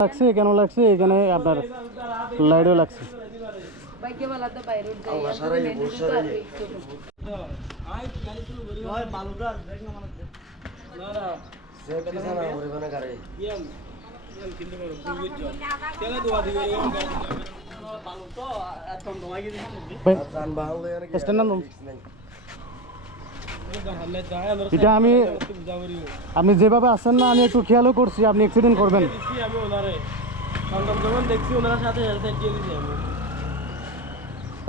লাগছে কেন লাগছে এখানে আপনার লাইটও লাগছে এটা আপনি যেভাবে আসছেন না আমি একটু খেয়ালও করছি আপনি অ্যাক্সিডেন্ট করবেন।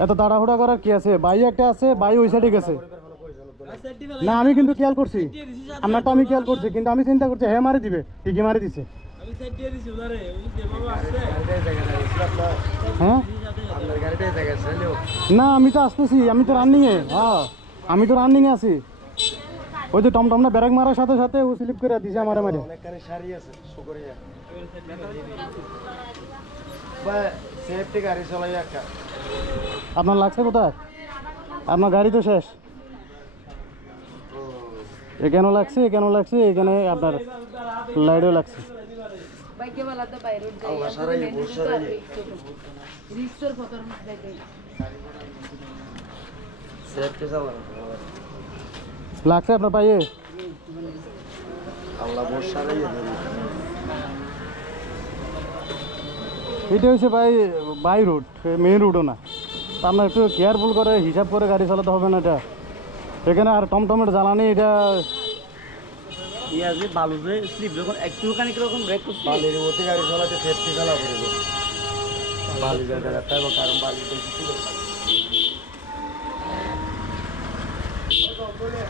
এত তাড়াহুড়া করার কি আছে? ভাই একটা আছে, ভাই ওই সাইডে গেছে। না আমি কিন্তু খেয়াল করছি, আপনারটা আমি খেয়াল করছি, কিন্তু আমি চিন্তা করছি হ্যাঁ মারি দিবে, ঠিকই মারি দিছে। হ্যাঁ না আমি তো আসতেছি, আমি তো রানিংয়ে। হ্যাঁ আমি তো রানিংয়ে আছি। ওই যে টমটমটা ব্রেক মারার সাথে সাথে ও স্লিপ করে দিছে আমারে মারে। আপনার লাগছে কোথায়? আপনার গাড়ি তো শেষ। কেন লাগছে এখানে আপনার লাইটও লাগছে। লাগছে আপনার পায়ে? এটা হচ্ছে বাই রুট, মেইন রুটও না। আপনার একটু কেয়ারফুল করে হিসাব করে গাড়ি চালাতে হবে না। এটা এখানে আর টমটমের জ্বালানি এটা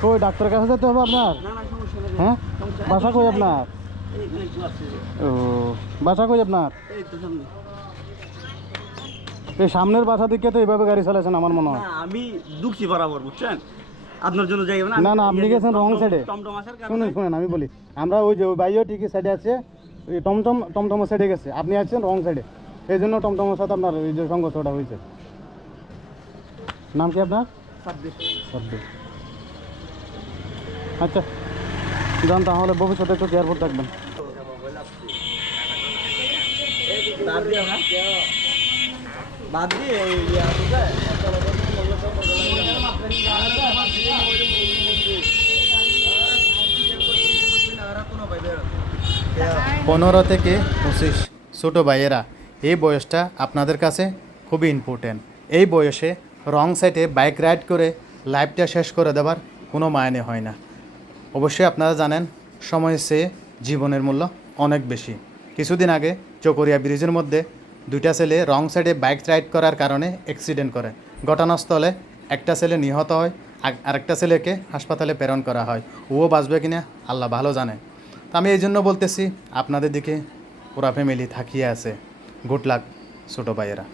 কই ডাক্তারের কাছে যেতে হবে আপনার? হ্যাঁ বাসা কই আপনার? ও বাসা কই আপনার? এই সামনের বাসা দিকে তো এইভাবে গাড়ি চালাচ্ছেন আমার মনে হয়। আমি দুঃখী বরাবর বুঝছেন, আপনার জন্য যাই না না আপনি গেছেন রং সাইডে। শুনেন আমি বলি, আমরা ওই যে ওই বাইও ঠিকই সাইডে আছে, ওই টমটমের সাইডে গেছে, আপনি আছেন রং সাইডে, এই জন্য টমটমের সাথে আপনার এই যে সংঘর্ষটা হয়েছে। নাম কি আপনার? সাব্বির। আচ্ছা যান, তাহলে ভবিষ্যতে একটু কেয়ারফুল থাকবেন। পনেরো থেকে 25 ছোটো ভাইয়েরা, এই বয়সটা আপনাদের কাছে খুবই ইম্পর্টেন্ট। এই বয়সে রং সাইডে বাইক রাইড করে লাইফটা শেষ করে দেওয়ার কোনো মায়নে হয় না। অবশ্যই আপনারা জানেন সময়ের চেয়ে জীবনের মূল্য অনেক বেশি। কিছুদিন আগে চকরিয়া ব্রিজের মধ্যে দুইটা ছেলে রং সাইডে বাইক রাইড করার কারণে অ্যাক্সিডেন্ট করে। ঘটনাস্থলে একটা ছেলে নিহত হয়, আরেকটা ছেলেকে হাসপাতালে প্রেরণ করা হয়। ও বাঁচবে কিনা আল্লাহ ভালো জানে। তো আমি এই জন্য বলতেছি, আপনাদের দিকে পুরা ফ্যামিলি থাকিয়ে আছে। গুড লাক ছোটো ভাইয়েরা।